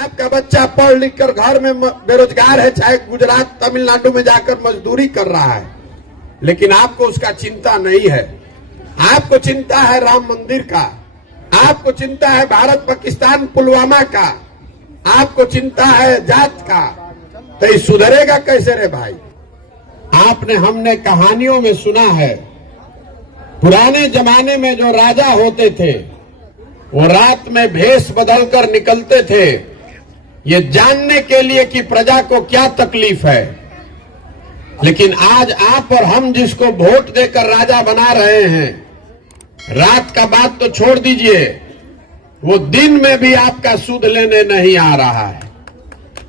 आपका बच्चा पढ़ लिख कर घर में बेरोजगार है, चाहे गुजरात तमिलनाडु में जाकर मजदूरी कर रहा है, लेकिन आपको उसका चिंता नहीं है। आपको चिंता है राम मंदिर का, आपको चिंता है भारत पाकिस्तान पुलवामा का, आपको चिंता है जात का। तो ये सुधरेगा कैसे रे भाई? आपने हमने कहानियों में सुना है, पुराने जमाने में जो राजा होते थे वो रात में भेष बदलकर निकलते थे, ये जानने के लिए कि प्रजा को क्या तकलीफ है। लेकिन आज आप और हम जिसको वोट देकर राजा बना रहे हैं, रात का बात तो छोड़ दीजिए, वो दिन में भी आपका सूद लेने नहीं आ रहा है।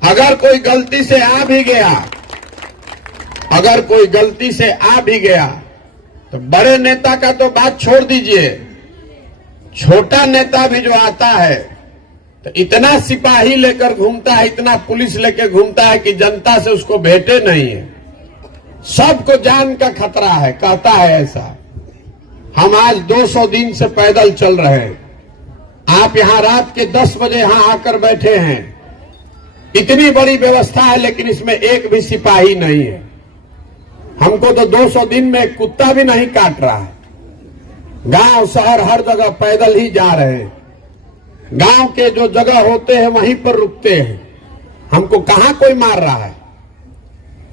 अगर कोई गलती से आ भी गया, अगर कोई गलती से आ भी गया तो बड़े नेता का तो बात छोड़ दीजिए, छोटा नेता भी जो आता है तो इतना सिपाही लेकर घूमता है, इतना पुलिस लेकर घूमता है कि जनता से उसको भेंटे नहीं है। सबको जान का खतरा है, कहता है ऐसा। हम आज 200 दिन से पैदल चल रहे हैं, आप यहां रात के 10 बजे यहां आकर बैठे हैं। इतनी बड़ी व्यवस्था है लेकिन इसमें एक भी सिपाही नहीं है। हमको तो 200 दिन में एक कुत्ता भी नहीं काट रहा है। गांव शहर हर जगह पैदल ही जा रहे हैं, गांव के जो जगह होते हैं वहीं पर रुकते हैं। हमको कहां कोई मार रहा है?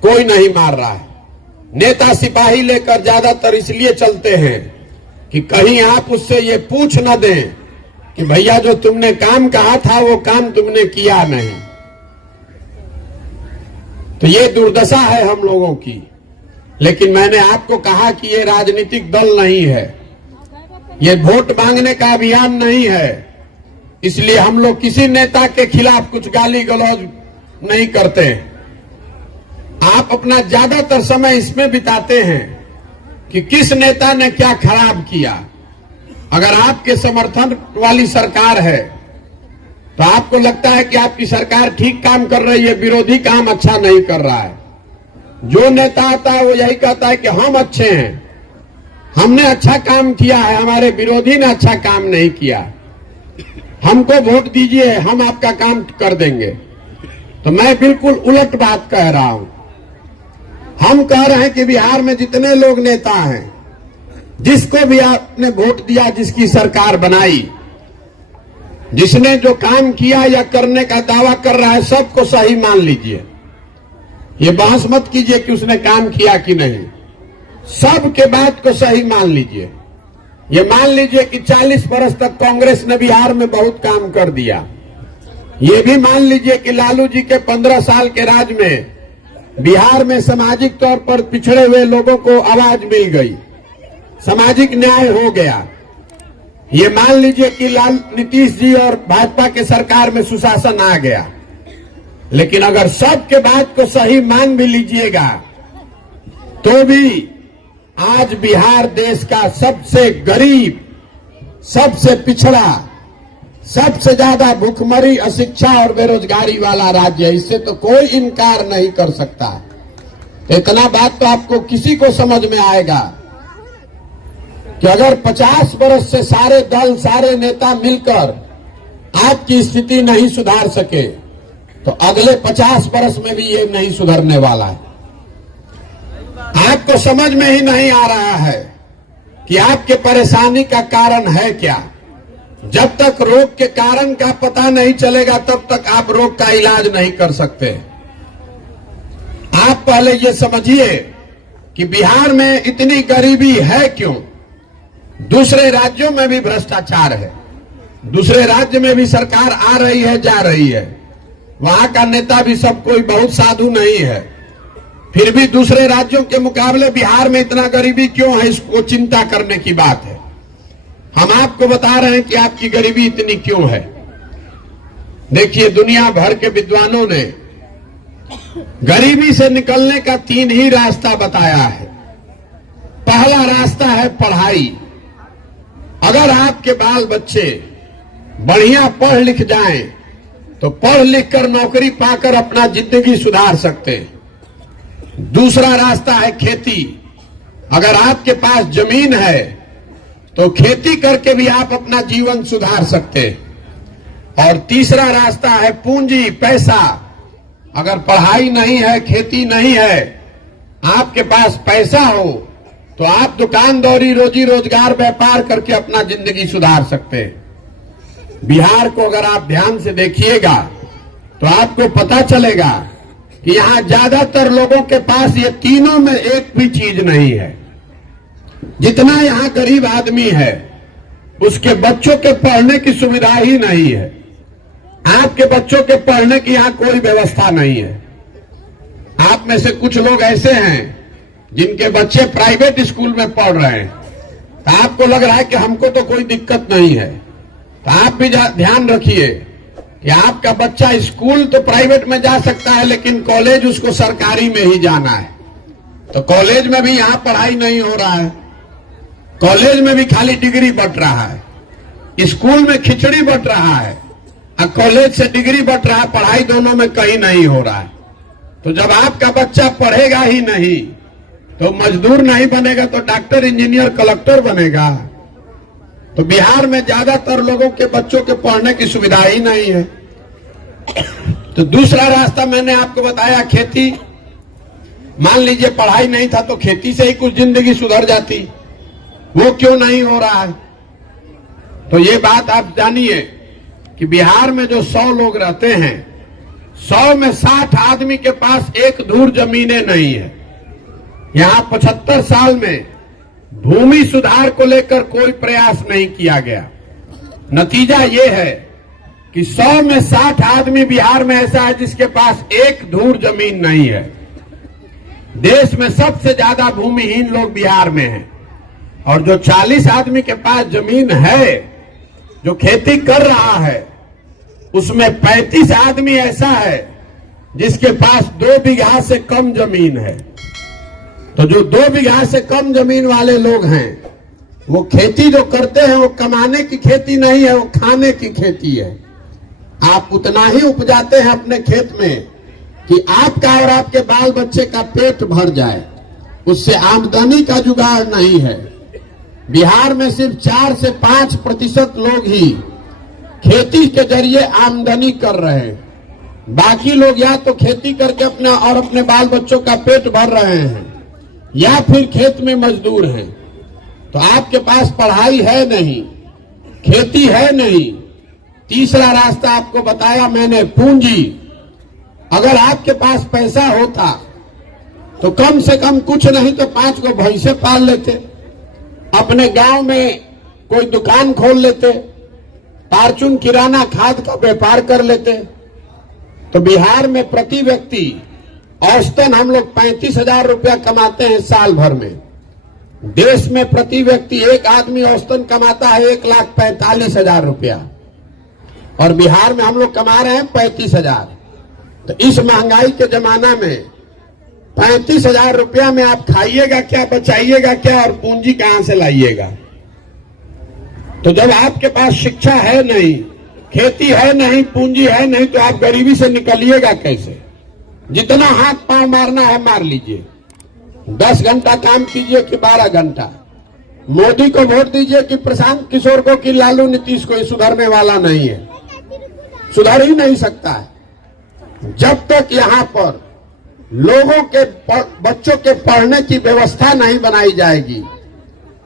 कोई नहीं मार रहा है। नेता सिपाही लेकर ज्यादातर इसलिए चलते हैं कि कहीं आप उससे ये पूछ न दें कि भैया जो तुमने काम कहा था वो काम तुमने किया नहीं। तो ये दुर्दशा है हम लोगों की। लेकिन मैंने आपको कहा कि ये राजनीतिक दल नहीं है, ये वोट मांगने का अभियान नहीं है, इसलिए हम लोग किसी नेता के खिलाफ कुछ गाली गलौज नहीं करते। आप अपना ज्यादातर समय इसमें बिताते हैं कि किस नेता ने क्या खराब किया। अगर आपके समर्थन वाली सरकार है तो आपको लगता है कि आपकी सरकार ठीक काम कर रही है, विरोधी काम अच्छा नहीं कर रहा है। जो नेता आता है वो यही कहता है कि हम अच्छे हैं, हमने अच्छा काम किया है, हमारे विरोधी ने अच्छा काम नहीं किया, हमको वोट दीजिए, हम आपका काम कर देंगे। तो मैं बिल्कुल उलट बात कह रहा हूं। हम कह रहे हैं कि बिहार में जितने लोग नेता हैं, जिसको भी आपने वोट दिया, जिसकी सरकार बनाई, जिसने जो काम किया या करने का दावा कर रहा है, सबको सही मान लीजिए। ये बहस मत कीजिए कि उसने काम किया कि नहीं, सबके बात को सही मान लीजिए। ये मान लीजिए कि 40 वर्ष तक कांग्रेस ने बिहार में बहुत काम कर दिया। ये भी मान लीजिए कि लालू जी के 15 साल के राज में बिहार में सामाजिक तौर पर पिछड़े हुए लोगों को आवाज मिल गई, सामाजिक न्याय हो गया। ये मान लीजिए कि नीतीश जी और भाजपा के सरकार में सुशासन आ गया। लेकिन अगर सबके बात को सही मान भी लीजिएगा तो भी आज बिहार देश का सबसे गरीब, सबसे पिछड़ा, सबसे ज्यादा भूखमरी, अशिक्षा और बेरोजगारी वाला राज्य है। इससे तो कोई इनकार नहीं कर सकता। इतना बात तो आपको किसी को समझ में आएगा कि अगर 50 वर्ष से सारे दल, सारे नेता मिलकर आपकी स्थिति नहीं सुधार सके तो अगले 50 वर्ष में भी ये नहीं सुधरने वाला है। आपको समझ में ही नहीं आ रहा है कि आपके परेशानी का कारण है क्या। जब तक रोग के कारण का पता नहीं चलेगा तब तक आप रोग का इलाज नहीं कर सकते। आप पहले ये समझिए कि बिहार में इतनी गरीबी है क्यों। दूसरे राज्यों में भी भ्रष्टाचार है, दूसरे राज्य में भी सरकार आ रही है, जा रही है, वहां का नेता भी सब कोई बहुत साधु नहीं है, फिर भी दूसरे राज्यों के मुकाबले बिहार में इतना गरीबी क्यों है, इसको चिंता करने की बात है। हम आपको बता रहे हैं कि आपकी गरीबी इतनी क्यों है। देखिए, दुनिया भर के विद्वानों ने गरीबी से निकलने का 3 ही रास्ता बताया है। पहला रास्ता है पढ़ाई। अगर आपके बाल बच्चे बढ़िया पढ़ लिख जाएं तो पढ़ लिख कर नौकरी पाकर अपना जिंदगी सुधार सकते हैं। दूसरा रास्ता है खेती। अगर आपके पास जमीन है तो खेती करके भी आप अपना जीवन सुधार सकते हैं। और तीसरा रास्ता है पूंजी, पैसा। अगर पढ़ाई नहीं है, खेती नहीं है, आपके पास पैसा हो तो आप दुकानदारी, रोजी रोजगार, व्यापार करके अपना जिंदगी सुधार सकते हैं। बिहार को अगर आप ध्यान से देखिएगा तो आपको पता चलेगा कि यहां ज्यादातर लोगों के पास ये तीनों में एक भी चीज नहीं है। जितना यहां गरीब आदमी है उसके बच्चों के पढ़ने की सुविधा ही नहीं है। आपके बच्चों के पढ़ने की यहां कोई व्यवस्था नहीं है। आप में से कुछ लोग ऐसे हैं जिनके बच्चे प्राइवेट स्कूल में पढ़ रहे हैं, तो आपको लग रहा है कि हमको तो कोई दिक्कत नहीं है। तो आप भी ध्यान रखिए कि आपका बच्चा स्कूल तो प्राइवेट में जा सकता है, लेकिन कॉलेज उसको सरकारी में ही जाना है। तो कॉलेज में भी यहां पढ़ाई नहीं हो रहा है, कॉलेज में भी खाली डिग्री बंट रहा है। स्कूल में खिचड़ी बंट रहा है और कॉलेज से डिग्री बंट रहा है, पढ़ाई दोनों में कहीं नहीं हो रहा है। तो जब आपका बच्चा पढ़ेगा ही नहीं तो मजदूर नहीं बनेगा तो डॉक्टर, इंजीनियर, कलेक्टर बनेगा। तो बिहार में ज्यादातर लोगों के बच्चों के पढ़ने की सुविधा ही नहीं है। तो दूसरा रास्ता मैंने आपको बताया, खेती। मान लीजिए पढ़ाई नहीं था तो खेती से ही कुछ जिंदगी सुधर जाती, वो क्यों नहीं हो रहा है? तो ये बात आप जानिए कि बिहार में जो 100 लोग रहते हैं, 100 में 60 आदमी के पास एक धूर जमीनें नहीं है। यहां 75 साल में भूमि सुधार को लेकर कोई प्रयास नहीं किया गया। नतीजा ये है कि 100 में 60 आदमी बिहार में ऐसा है जिसके पास एक धूर जमीन नहीं है। देश में सबसे ज्यादा भूमिहीन लोग बिहार में हैं, और जो 40 आदमी के पास जमीन है जो खेती कर रहा है, उसमें 35 आदमी ऐसा है जिसके पास 2 बीघा से कम जमीन है। तो जो 2 बीघा से कम जमीन वाले लोग हैं, वो खेती जो करते हैं वो कमाने की खेती नहीं है, वो खाने की खेती है। आप उतना ही उपजाते हैं अपने खेत में कि आपका और आपके बाल बच्चे का पेट भर जाए, उससे आमदनी का जुगाड़ नहीं है। बिहार में सिर्फ 4 से 5% लोग ही खेती के जरिए आमदनी कर रहे हैं। बाकी लोग या तो खेती करके अपना और अपने बाल बच्चों का पेट भर रहे हैं या फिर खेत में मजदूर हैं। तो आपके पास पढ़ाई है नहीं, खेती है नहीं। तीसरा रास्ता आपको बताया मैंने, पूंजी। अगर आपके पास पैसा होता तो कम से कम कुछ नहीं तो 5 को भैंसे पाल लेते, अपने गांव में कोई दुकान खोल लेते, फार्चून किराना खाद का व्यापार कर लेते। तो बिहार में प्रति व्यक्ति औसतन हम लोग 35,000 रुपया कमाते हैं साल भर में। देश में प्रति व्यक्ति एक आदमी औसतन कमाता है 1,45,000 रुपया, और बिहार में हम लोग कमा रहे हैं 35,000। तो इस महंगाई के जमाना में 35,000 रुपया में आप खाइएगा क्या, बचाइएगा क्या, और पूंजी कहां से लाइएगा? तो जब आपके पास शिक्षा है नहीं, खेती है नहीं, पूंजी है नहीं, तो आप गरीबी से निकलिएगा कैसे? जितना हाथ पांव मारना है मार लीजिए, 10 घंटा काम कीजिए कि 12 घंटा। मोदी को वोट दीजिए कि प्रशांत किशोर को कि लालू नीतीश को, ये सुधरने वाला नहीं है, सुधर ही नहीं सकता है। जब तक यहाँ पर लोगों के बच्चों के पढ़ने की व्यवस्था नहीं बनाई जाएगी,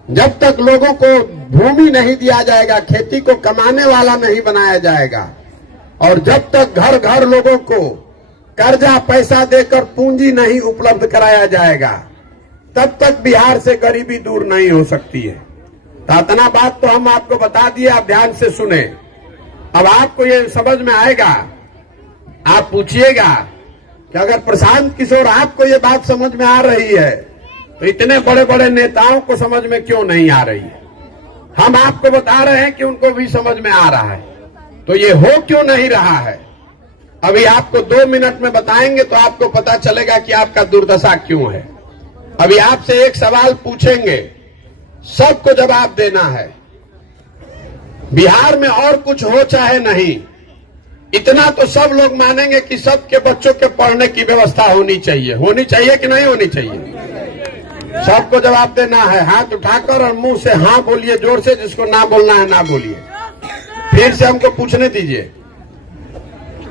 जब तक लोगों को भूमि नहीं दिया जाएगा, खेती को कमाने वाला नहीं बनाया जाएगा, और जब तक घर घर लोगों को कर्जा पैसा देकर पूंजी नहीं उपलब्ध कराया जाएगा, तब तक बिहार से गरीबी दूर नहीं हो सकती है। तो इतना बात तो हम आपको बता दिए, आप ध्यान से सुने। अब आपको ये समझ में आएगा, आप पूछिएगा कि अगर प्रशांत किशोर आपको ये बात समझ में आ रही है तो इतने बड़े बड़े नेताओं को समझ में क्यों नहीं आ रही है? हम आपको बता रहे हैं कि उनको भी समझ में आ रहा है, तो ये हो क्यों नहीं रहा है? अभी आपको 2 मिनट में बताएंगे तो आपको पता चलेगा कि आपका दुर्दशा क्यों है। अभी आपसे एक सवाल पूछेंगे, सबको जवाब देना है। बिहार में और कुछ हो चाहे नहीं, इतना तो सब लोग मानेंगे कि सबके बच्चों के पढ़ने की व्यवस्था होनी चाहिए। होनी चाहिए कि नहीं होनी चाहिए? सबको जवाब देना है, हाथ उठाकर और मुंह से हाँ बोलिए जोर से, जिसको ना बोलना है ना बोलिए। फिर से हमको पूछने दीजिए।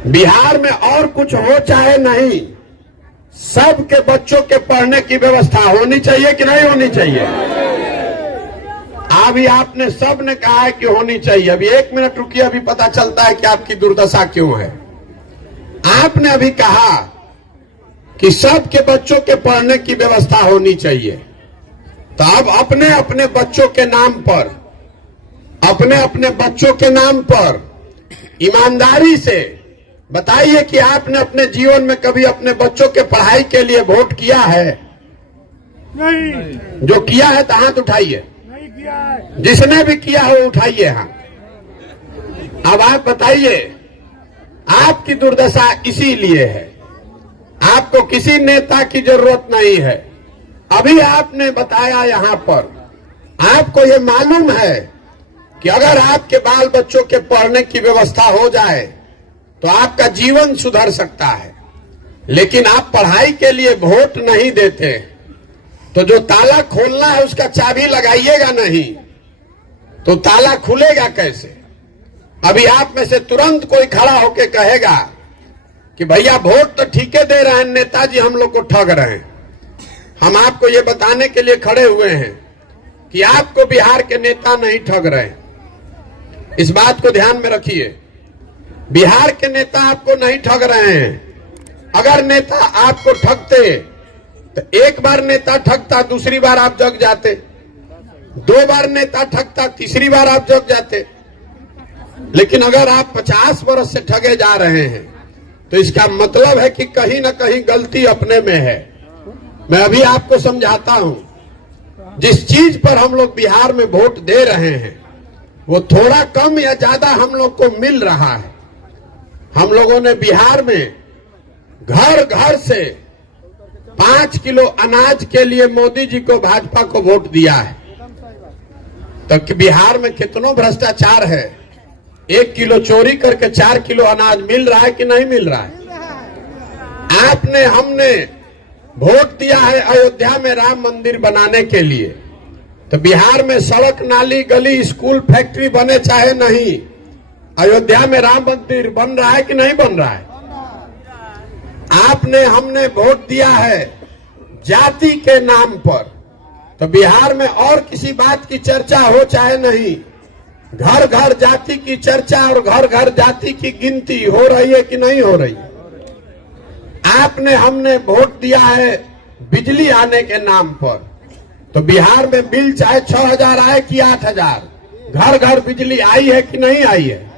बिहार में और कुछ हो चाहे नहीं, सबके बच्चों के पढ़ने की व्यवस्था होनी चाहिए कि नहीं होनी चाहिए? अभी आपने सब ने कहा है कि होनी चाहिए। अभी 1 मिनट रुकिए, अभी पता चलता है कि आपकी दुर्दशा क्यों है। आपने अभी कहा कि सबके बच्चों के पढ़ने की व्यवस्था होनी चाहिए, तो अब अपने अपने बच्चों के नाम पर ईमानदारी से बताइए कि आपने अपने जीवन में कभी अपने बच्चों के पढ़ाई के लिए वोट किया है? नहीं। जो किया है तो हाथ उठाइए। नहीं किया है। जिसने भी किया हो उठाइए हाथ। अब आप बताइए, आपकी दुर्दशा इसीलिए है, आपको किसी नेता की जरूरत नहीं है। अभी आपने बताया यहां पर, आपको ये मालूम है कि अगर आपके बाल बच्चों के पढ़ने की व्यवस्था हो जाए तो आपका जीवन सुधर सकता है, लेकिन आप पढ़ाई के लिए वोट नहीं देते, तो जो ताला खोलना है उसका चाबी लगाइएगा नहीं, तो ताला खुलेगा कैसे? अभी आप में से तुरंत कोई खड़ा होकर कहेगा कि भैया वोट तो ठीके दे रहे हैं, नेताजी हम लोग को ठग रहे हैं। हम आपको ये बताने के लिए खड़े हुए हैं कि आपको बिहार के नेता नहीं ठग रहे हैं। इस बात को ध्यान में रखिए, बिहार के नेता आपको नहीं ठग रहे हैं। अगर नेता आपको ठगते तो एक बार नेता ठगता, दूसरी बार आप जग जाते, 2 बार नेता ठगता, तीसरी बार आप जग जाते। लेकिन अगर आप 50 वर्ष से ठगे जा रहे हैं तो इसका मतलब है कि कहीं ना कहीं गलती अपने में है। मैं अभी आपको समझाता हूं, जिस चीज पर हम लोग बिहार में वोट दे रहे हैं वो थोड़ा कम या ज्यादा हम लोग को मिल रहा है। हम लोगों ने बिहार में घर घर से 5 किलो अनाज के लिए मोदी जी को, भाजपा को वोट दिया है। तो बिहार में कितना भ्रष्टाचार है, 1 किलो चोरी करके 4 किलो अनाज मिल रहा है कि नहीं मिल रहा है? हमने वोट दिया है अयोध्या में राम मंदिर बनाने के लिए, तो बिहार में सड़क, नाली, गली, स्कूल, फैक्ट्री बने चाहे नहीं, अयोध्या में राम मंदिर बन रहा है कि नहीं बन रहा है? हमने वोट दिया है जाति के नाम पर, तो बिहार में और किसी बात की चर्चा हो चाहे नहीं, घर घर जाति की चर्चा और घर घर जाति की गिनती हो रही है कि नहीं हो रही? हमने वोट दिया है बिजली आने के नाम पर, तो बिहार में बिल चाहे 6,000 आए कि 8,000, घर घर बिजली आई है कि नहीं आई है?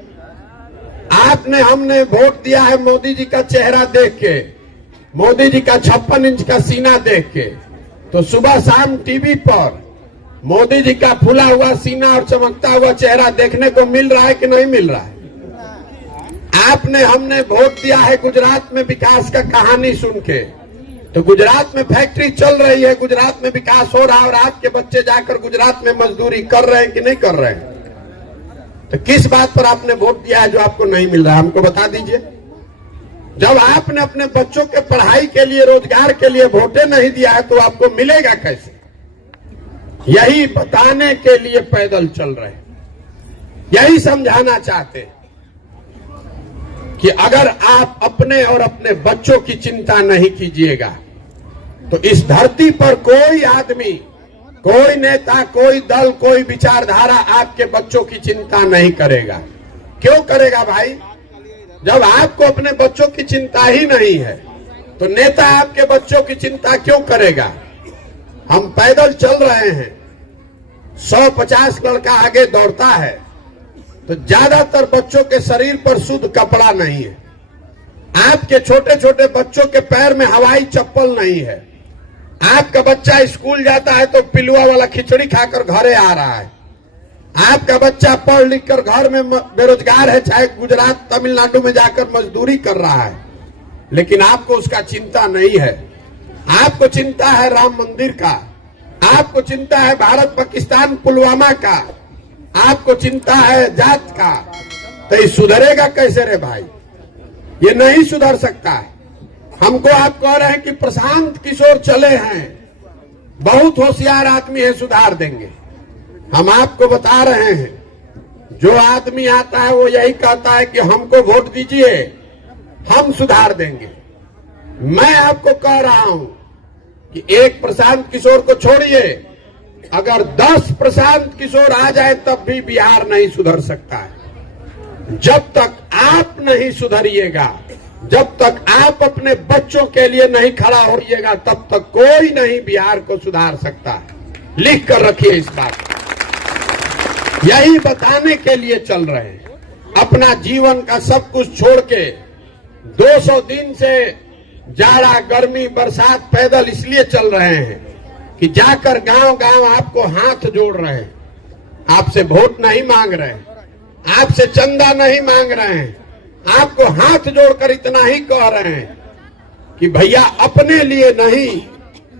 हमने वोट दिया है मोदी जी का चेहरा देख के, मोदी जी का 56 इंच का सीना देख के, तो सुबह शाम टीवी पर मोदी जी का फूला हुआ सीना और चमकता हुआ चेहरा देखने को मिल रहा है कि नहीं मिल रहा है? हमने वोट दिया है गुजरात में विकास का कहानी सुन के, तो गुजरात में फैक्ट्री चल रही है, गुजरात में विकास हो रहा है, और आपके बच्चे जाकर गुजरात में मजदूरी कर रहे हैं कि नहीं कर रहे हैं? तो किस बात पर आपने वोट दिया है जो आपको नहीं मिल रहा है? हमको बता दीजिए। जब आपने अपने बच्चों के पढ़ाई के लिए, रोजगार के लिए वोटे नहीं दिया है तो आपको मिलेगा कैसे? यही बताने के लिए पैदल चल रहे हैं, यही समझाना चाहते हैं कि अगर आप अपने और अपने बच्चों की चिंता नहीं कीजिएगा तो इस धरती पर कोई आदमी, कोई नेता, कोई दल, कोई विचारधारा आपके बच्चों की चिंता नहीं करेगा। क्यों करेगा भाई? जब आपको अपने बच्चों की चिंता ही नहीं है तो नेता आपके बच्चों की चिंता क्यों करेगा? हम पैदल चल रहे हैं, 150 लड़का आगे दौड़ता है, तो ज्यादातर बच्चों के शरीर पर शुद्ध कपड़ा नहीं है। आपके छोटे छोटे बच्चों के पैर में हवाई चप्पल नहीं है। आपका बच्चा स्कूल जाता है तो पिलुआ वाला खिचड़ी खाकर घरे आ रहा है। आपका बच्चा पढ़ लिख कर घर में बेरोजगार है, चाहे गुजरात, तमिलनाडु में जाकर मजदूरी कर रहा है, लेकिन आपको उसका चिंता नहीं है। आपको चिंता है राम मंदिर का, आपको चिंता है भारत पाकिस्तान पुलवामा का, आपको चिंता है जात का। तो ये सुधरेगा कैसे रे भाई? ये नहीं सुधर सकता है। हमको आप कह रहे हैं कि प्रशांत किशोर चले हैं, बहुत होशियार आदमी है, सुधार देंगे। हम आपको बता रहे हैं, जो आदमी आता है वो यही कहता है कि हमको वोट दीजिए, हम सुधार देंगे। मैं आपको कह रहा हूं कि एक प्रशांत किशोर को छोड़िए, अगर 10 प्रशांत किशोर आ जाए तब भी बिहार नहीं सुधर सकता है। जब तक आप नहीं सुधरिएगा, जब तक आप अपने बच्चों के लिए नहीं खड़ा होइएगा, तब तक कोई नहीं बिहार को सुधार सकता है। लिख कर रखिए इस बात को। यही बताने के लिए चल रहे हैं। अपना जीवन का सब कुछ छोड़ के 200 दिन से जाड़ा, गर्मी, बरसात पैदल इसलिए चल रहे हैं कि जाकर गांव गांव आपको हाथ जोड़ रहे हैं। आपसे वोट नहीं मांग रहे हैं, आपसे चंदा नहीं मांग रहे हैं, आपको हाथ जोड़कर इतना ही कह रहे हैं कि भैया अपने लिए नहीं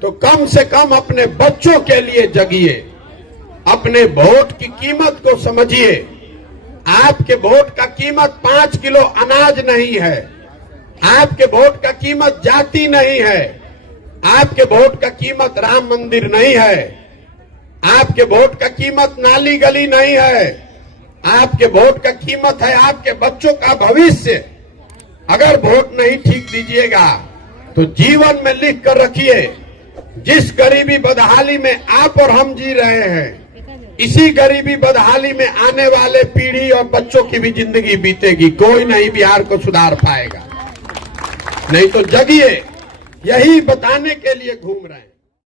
तो कम से कम अपने बच्चों के लिए जगिए, अपने वोट की कीमत को समझिए। आपके वोट का कीमत 5 किलो अनाज नहीं है, आपके वोट का कीमत जाति नहीं है, आपके वोट का कीमत राम मंदिर नहीं है, आपके वोट का कीमत नाली गली नहीं है, आपके वोट का कीमत है आपके बच्चों का भविष्य। अगर वोट नहीं ठीक दीजिएगा तो जीवन में लिख कर रखिए, जिस गरीबी बदहाली में आप और हम जी रहे हैं, इसी गरीबी बदहाली में आने वाले पीढ़ी और बच्चों की भी जिंदगी बीतेगी। कोई नहीं बिहार को सुधार पाएगा। नहीं तो जगिए, यही बताने के लिए घूम रहे हैं।